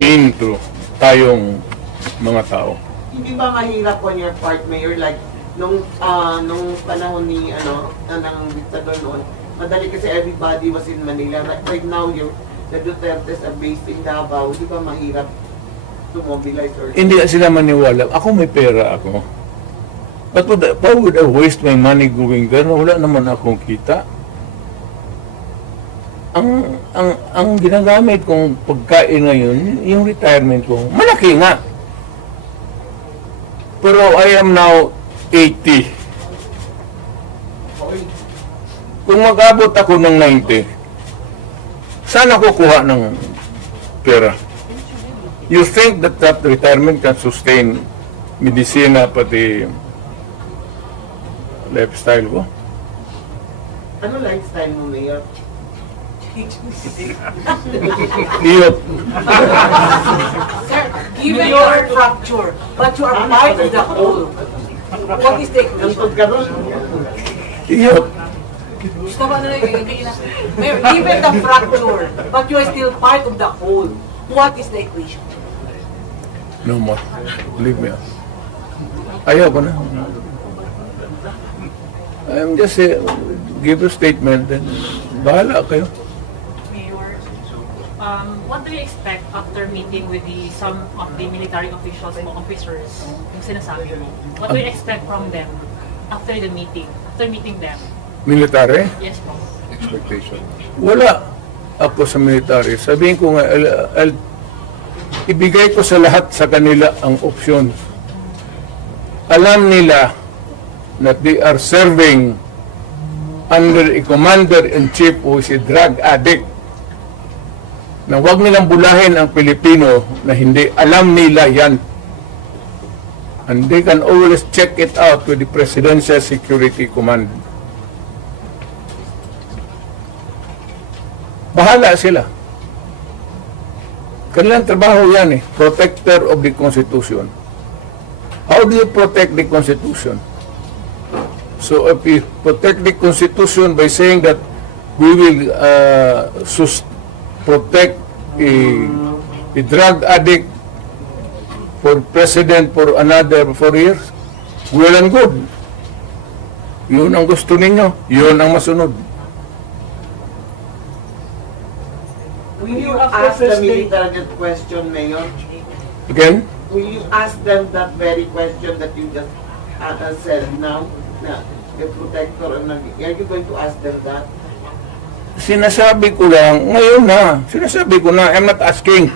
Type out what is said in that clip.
into tayong mga tao. Hindi ba mahirap on your part, Mayor? Like, nung, ah, nung panahon ni, ano, uh, ng diktador noon, madali kasi everybody was in Manila. Right, right now, you, the Dutertes are based in Davao. Di ba mahirap to mobilize or... Hindi sila maniwala. Ako may pera ako. But would, why would I waste my money going there na wala naman akong kita? Ang ang ang ginagamit kong pagkain ngayon, yung retirement ko, malaki nga. Pero I am now 80. Oy, Kung mag-abot ako ng 90, saan ako kuha ng pera? You think that that retirement can sustain medisina pati lifestyle ko? ano lifestyle mo, Mayor? Iyot. Sir, given your fracture, but you are part of the whole, what is the Iyot. Na. Mayor, given the fracture, but you are still part of the whole, what is the equation? No more. Leave me. Ayaw ko na. I'm just uh, give a statement then bahala kayo. Um, what do you expect after meeting with the some of the military officials o officers yung sinasabi mo? What do you expect from them after the meeting? After meeting them? Military? Yes po. Wala ako sa military. Sabihin ko nga, I'll- I'll- ibigay ko sa lahat sa kanila ang options. Alam nila that they are serving under a commander-in-chief who is a drug addict na huwag nilang bulahin ang Pilipino na hindi alam nila yan. And they can always check it out with the Presidential Security Command. Bahala sila. Kanilang trabaho yan eh. Protector of the Constitution. How do you protect the Constitution? So if you protect the Constitution by saying that we will uh, sus- protect a, a drug addict for president for another four years, well and good. Yun ang gusto ninyo. Yun ang masunod. will you ask the military that question, Mayor? Again? Will you ask them that very question that you just uh, said now? Na, the protector, and are you going to ask them that? Sinasabi ko lang, ngayon na, sinasabi ko na, I'm not asking.